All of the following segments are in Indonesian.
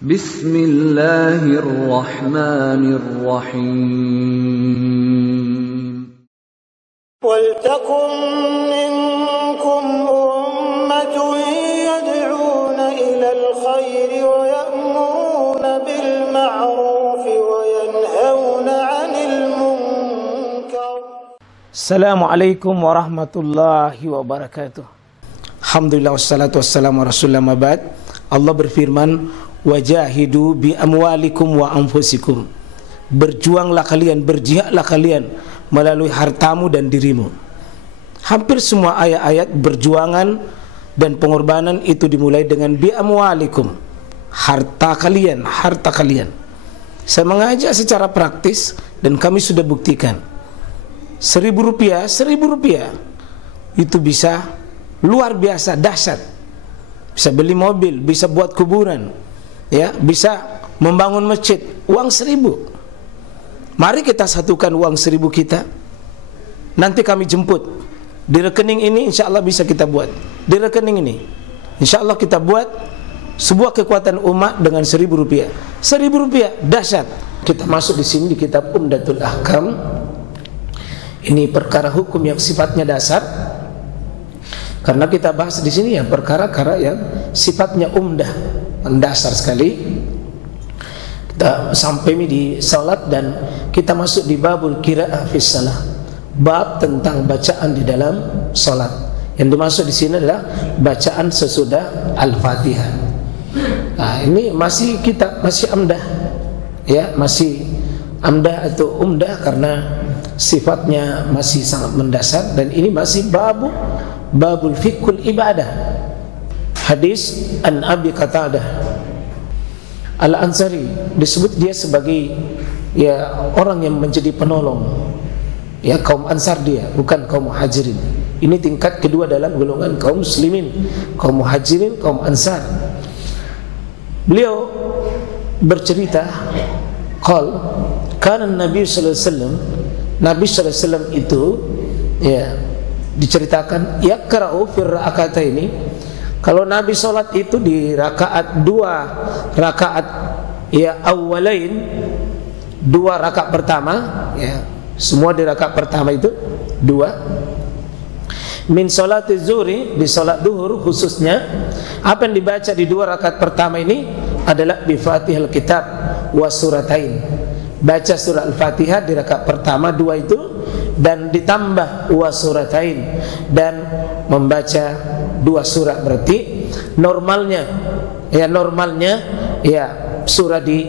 Bismillahirrahmanirrahim. Waltakum minkum ummatun yad'una ilal khairi wa ya'muruna bil ma'ruf wa yanhauna 'anil munkar. Assalamualaikum warahmatullahi wabarakatuh. Alhamdulillah wassalatu wassalamu ala rasulillah mabad. Allah berfirman, wajahidu bi amwalikum wa anfusikum. Berjuanglah kalian, berjihadlah kalian melalui hartamu dan dirimu. Hampir semua ayat-ayat berjuangan dan pengorbanan itu dimulai dengan bi amwalikum, harta kalian, harta kalian. Saya mengajak secara praktis dan kami sudah buktikan. Rp1.000 itu bisa luar biasa, dahsyat. Bisa beli mobil, bisa buat kuburan, ya, bisa membangun masjid. Uang 1.000. Mari kita satukan uang 1.000 kita. Nanti kami jemput di rekening ini, insya Allah bisa kita buat. Di rekening ini, insya Allah kita buat sebuah kekuatan umat dengan Rp1.000. Rp1.000 dahsyat. Kita masuk di sini di kitab Umdatul Ahkam. Ini perkara hukum yang sifatnya dasar. Karena kita bahas di sini ya perkara-perkara yang sifatnya umdah, mendasar sekali. Kita sampai di salat dan kita masuk di babul qiraah fi shalah. Bab tentang bacaan di dalam salat. Yang dimaksud di sini adalah bacaan sesudah Al-Fatihah. Nah, ini masih amdah. Ya, masih amdah atau umdah karena sifatnya masih sangat mendasar dan ini masih babul fiqhul ibadah. Hadis an Abi Qatadah Al-Ansari, disebut dia sebagai orang yang menjadi penolong kaum Ansar, dia bukan kaum Muhajirin. Ini tingkat kedua dalam golongan kaum muslimin, kaum Muhajirin, kaum Ansar. Beliau bercerita, kana Nabi sallallahu alaihi wasallam, Nabi sallallahu alaihi wasallam itu diceritakan yaqra'u fi raka'ataini. Kalau Nabi salat itu di rakaat 2 rakaat awwalain, 2 rakaat pertama, semua di rakaat pertama itu 2. Min salati zuhri, di salat duhur khususnya, apa yang dibaca di 2 rakaat pertama ini adalah bi Fatihil Kitab wa suratain. Baca surah Al-Fatihah di rakaat pertama 2 itu dan ditambah wa suratain dan membaca 2 surah. Berarti normalnya surah di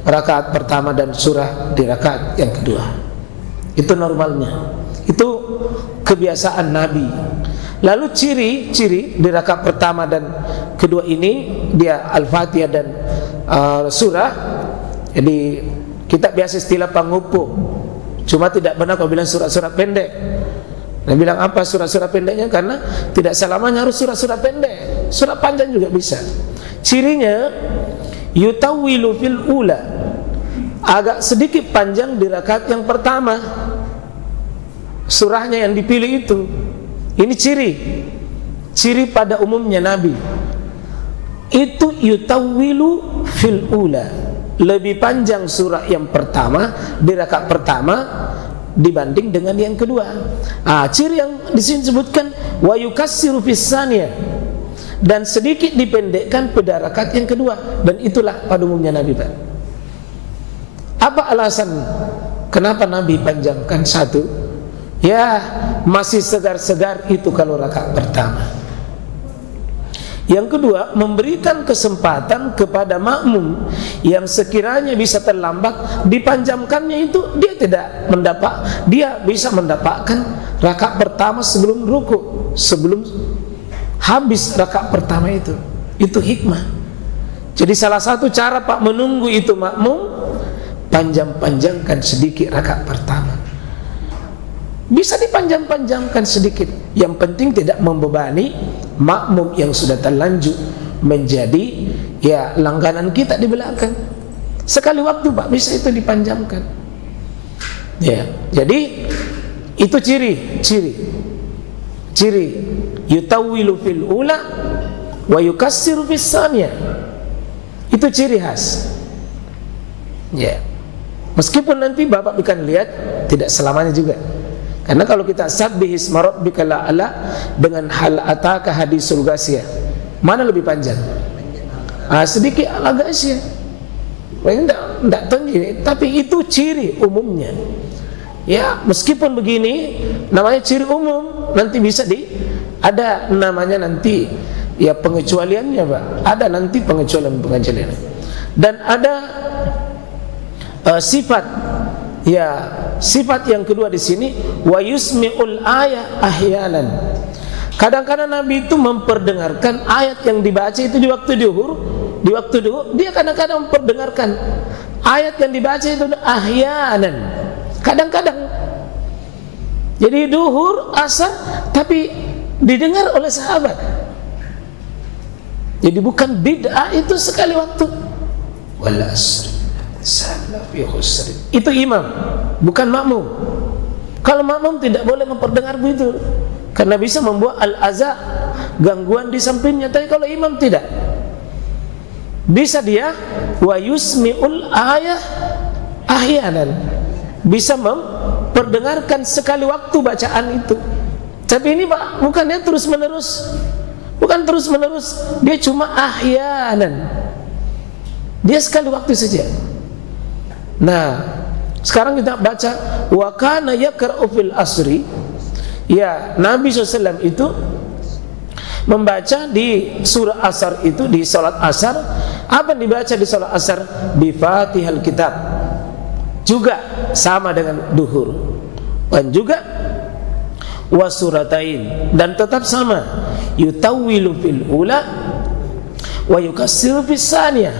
rakaat pertama dan surah di rakaat yang kedua. Itu normalnya. Itu kebiasaan Nabi. Lalu ciri-ciri di rakaat pertama dan kedua ini dia Al-Fatihah dan surah. Jadi kita biasa istilah pangupu. Cuma tidak benar kalau bilang surat-surat pendek. Nah, bilang apa surat-surat pendeknya? Karena tidak selamanya harus surat-surat pendek. Surat panjang juga bisa. Cirinya yutawwilu fil ula, agak sedikit panjang di rakaat yang pertama. Surahnya yang dipilih itu. Ini ciri pada umumnya Nabi. Itu yutawwilu fil ula, lebih panjang surah yang pertama di rakaat pertama dibanding dengan yang kedua. Ciri yang di sini disebutkan wa yukassiru fis tsaniyah, dan sedikit dipendekkan pada rakaat yang kedua, dan itulah pada umumnya Nabi, Pak. Apa alasan kenapa Nabi panjangkan? Satu, masih segar-segar itu kalau rakaat pertama. Yang kedua, memberikan kesempatan kepada makmum yang sekiranya bisa terlambat, dipanjamkannya itu dia bisa mendapatkan rakaat pertama sebelum ruku, sebelum habis rakaat pertama itu. Itu hikmah. Jadi salah satu cara Pak menunggu itu makmum, panjang-panjangkan sedikit rakaat pertama. Bisa dipanjang-panjangkan sedikit. Yang penting tidak membebani makmum yang sudah terlanjur menjadi langganan kita di belakang. Sekali waktu Pak bisa itu dipanjangkan. Jadi itu ciri yutawwilu fil ula wa yukassiru fis tsaniyah. Itu ciri khas. Ya. Meskipun nanti Bapak akan lihat tidak selamanya juga. Karena kalau kita sabbihisma rabbikal a'la dengan hal ataka hadisul ghasiyah, mana lebih panjang? Sedikit al-ghasiyah. Tidak tinggi, tapi itu ciri umumnya. Ya, meskipun begini namanya ciri umum, nanti bisa ada namanya nanti ya pengecualiannya, Pak. Ada nanti pengecualian. Dan ada sifat yang kedua di sini, wa yusmi'ul ayat ahyanan. Kadang-kadang Nabi itu memperdengarkan ayat yang dibaca itu di waktu duhur. Di waktu duhur dia kadang-kadang memperdengarkan ayat yang dibaca itu ahyanan. Kadang-kadang. Jadi duhur, asar, tapi didengar oleh sahabat. Jadi bukan bid'ah itu sekali waktu. Wal asr salafi khusri. Itu imam, bukan makmum. Kalau makmum tidak boleh memperdengar begitu, karena bisa membuat al-aza, gangguan di sampingnya. Tapi kalau imam tidak, bisa dia wa yusmi'ul ayah ahyanan, bisa memperdengarkan sekali waktu bacaan itu. Tapi ini Pak, bukannya terus menerus. Bukan terus menerus, dia cuma ahyanan. Dia sekali waktu saja. Nah, sekarang kita baca wa kana yaqra'u fil asri. Ya, Nabi SAW itu membaca di surah asar itu, di salat asar. Apa yang dibaca di salat asar? Bi Fatihal Kitab. Juga sama dengan duhur. Dan juga wasuratain, dan tetap sama, yutawwilu fil ula wa yukassiru fis saniyah.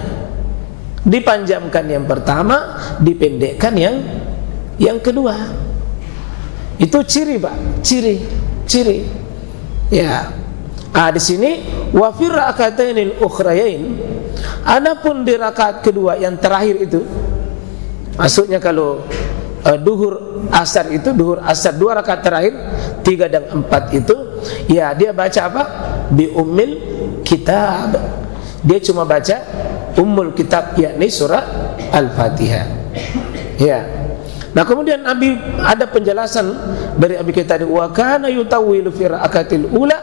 Dipanjangkan yang pertama, dipendekkan yang kedua. Itu ciri, Pak, ciri. Ya. Di sini wa fir rakatainil ukhrayain. Adapun di rakaat kedua yang terakhir itu, maksudnya kalau duhur asar itu, duhur asar 2 rakaat terakhir 3 dan 4 itu, ya dia baca apa? Bi ummil kitab. Dia cuma baca ummul kitab, yakni surah Al-Fatihah. Ya. Nah, kemudian Nabi ada penjelasan dari Abi kita tadi, wa kana yutawwilu fi rakatil ula.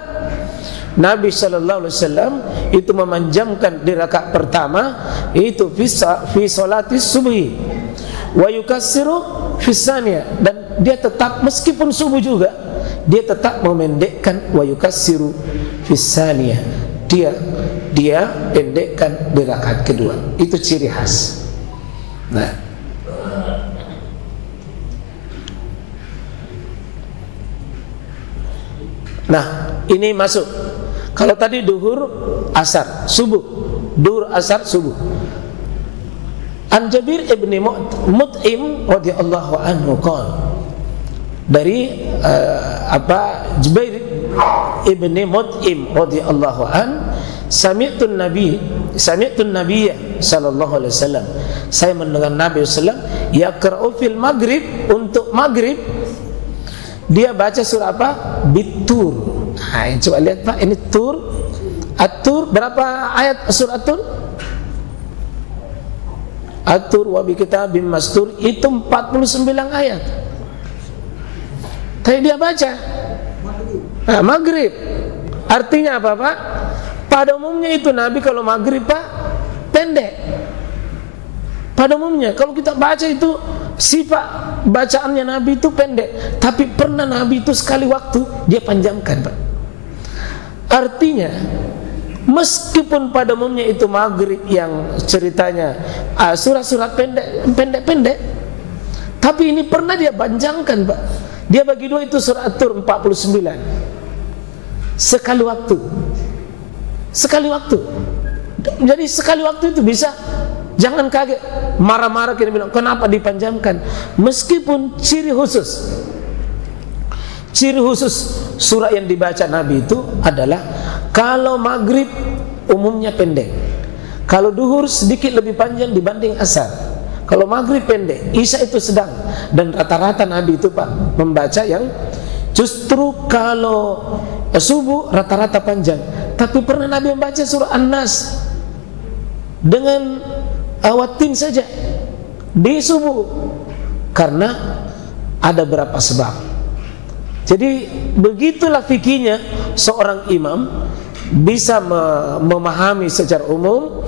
Nabi sallallahu alaihi wasallam itu memanjangkan di rakaat pertama itu fi salatis subhi. Wa yukassiru fisania, dan dia tetap meskipun subuh juga dia tetap memendekkan wa yukassiru fisania. Dia pendekkan di rakaat kedua. Itu ciri khas. Nah, ini masuk. Kalau tadi duhur, asar, subuh. Duhur, asar, subuh. An Jabir ibni Mut'im radhiyallahu anhu qala, dari Jubair ibni Mut'im radhiyallahu an, sami'tu Nabiyya sallallahu alaihi wasallam, saya mendengar Nabi sallallahu alaihi wasallam yaqra'u fil maghrib, untuk maghrib dia baca surah apa? Bitur. Coba lihat Pak, ini tur. At-tur, berapa ayat surah At-tur? At-tur wa bi kitabim mastur, itu 49 ayat. Tapi dia baca maghrib. Artinya apa, Pak? Pada umumnya itu Nabi kalau maghrib, Pak, pendek. Pada umumnya kalau kita baca itu sifat bacaannya Nabi itu pendek. Tapi pernah Nabi itu sekali waktu dia panjangkan, Pak. Artinya meskipun pada umumnya itu maghrib yang ceritanya surat-surat pendek-pendek, tapi ini pernah dia panjangkan, Pak. Dia bagi dua itu surah At-Tur 49. Sekali waktu. Jadi sekali waktu itu bisa. Jangan kaget, marah-marah kita bilang kenapa dipanjangkan. Meskipun ciri khusus surah yang dibaca Nabi itu adalah kalau maghrib umumnya pendek, kalau duhur sedikit lebih panjang dibanding asar, kalau maghrib pendek, isya itu sedang. Dan rata-rata Nabi itu, Pak, membaca yang justru kalau subuh rata-rata panjang. Tapi pernah Nabi membaca surah An-Nas dengan awatin saja di subuh, karena ada berapa sebab. Jadi begitulah fikihnya seorang imam bisa memahami secara umum